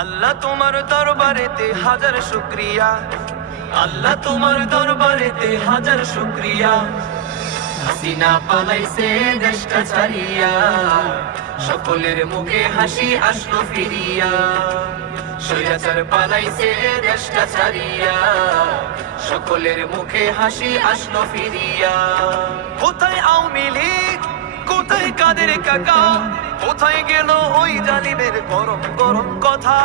আল্লাহ তোমার দরবারেতে হাজার শুক্রিয়া। আল্লাহ তোমার দরবারেতে হাজার শুক্রিয়া। হাসিনা পালাইছে দেশটা ছাড়িয়া। সকলের মুখে হাসি আসলো ফিরিয়া। সৈরাচার পালাইছে দেশটা ছাড়িয়া। সকলের মুখে হাসি আসলো ফিরিয়া। কোথায় আওয়ামী লীগ? কোথায় কাদের কাকা? কোথায় গেল ওই জালিমের গরম কথা,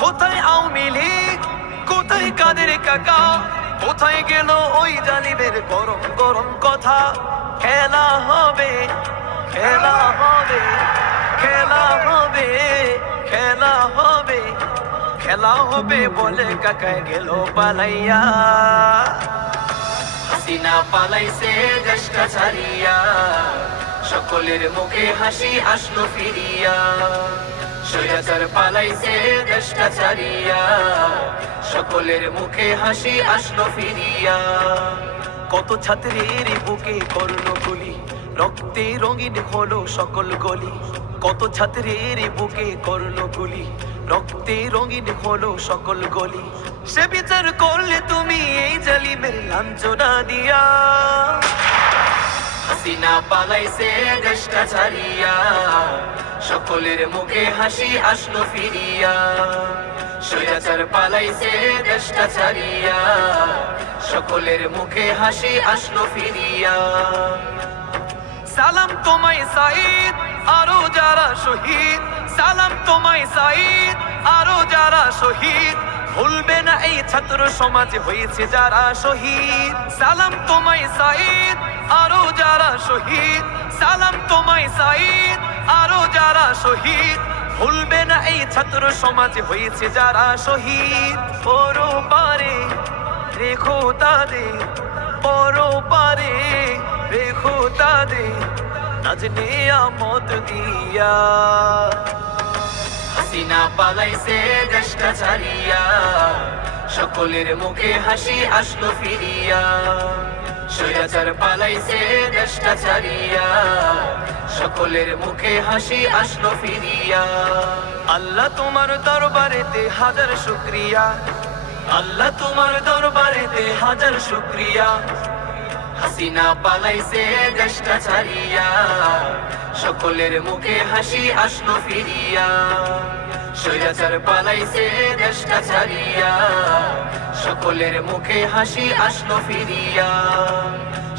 কোথায় আওয়ামী লীগ? কোথায় কাদের কাকা? কোথায় গেল ওই জালিমের গরম গরম কথা? খেলা হবে খেলা হবে খেলা হবে খেলা হবে। খেলা হবে বলে কাকায় গেল পালাইয়া। হাসিনা পালাইছে দেশটা ছাড়িয়া। সকলের মুখে হাসি আসলো ফিরিয়া। সৈরাচার পালাইছে দেশটা সকলের মুখে হাসি আসলো ফিরিয়া। কত ছাত্রের বুকে করল গুলি, রক্তে রঙিন হলো সকল গলি। কত ছাত্রের বুকে করল গুলি, রক্তে রঙিন হলো সকল গলি। সে বিচার করলে তুমি এই জালিমের লাঞ্ছনা দিয়া। হাসিনা পালাইছে দেশটা ছাড়িয়া সকলের মুখে হাসি আসলো ফিরিয়া। সৈরাচার পালাইছে দেশটা ছাড়িয়া সকলের মুখে হাসি আসলো ফিরিয়া। সালাম তোমায় সাইদ আরও যারা শহীদ। সালাম তোমায় সাইদ আরও যারা শহীদ। ভুলবে না এই ছাত্র সমাজ হয়েছে যারা শহীদ। সালাম তোমায় সাইদ আরও যারা শহীদ, সালাম তোমায় সাইদ আরও যারা শহীদ। ভুলবে না এই ছাত্র সমাজে হয়েছে যারা শহীদ। ওরো পারে, রেখো তাদের, পরো পারে, রেখো তাদের নাজনে আমত দিয়া। হাসিনা পালাইছে দেশটা ছাড়িয়া, সকলের মুখে হাসি আসলো ফিরিয়া। সৈরাচার পালাইছে দেশটা সকলের মুখে হাসি আসলো ফিরিয়া। আল্লাহ তোমার দরবারেতে হাজার শুক্রিয়া। আল্লাহ তোমার দরবারেতে হাজার শুক্রিয়া। হাসিনা পালাইছে দেশটা ছাড়িয়া সকলের মুখে হাসি আসলো ফিরিয়া। সৈরাচার পালাইছে দেশটা ছাড়িয়া সকলের মুখে হাসি আসলো ফিরিয়া।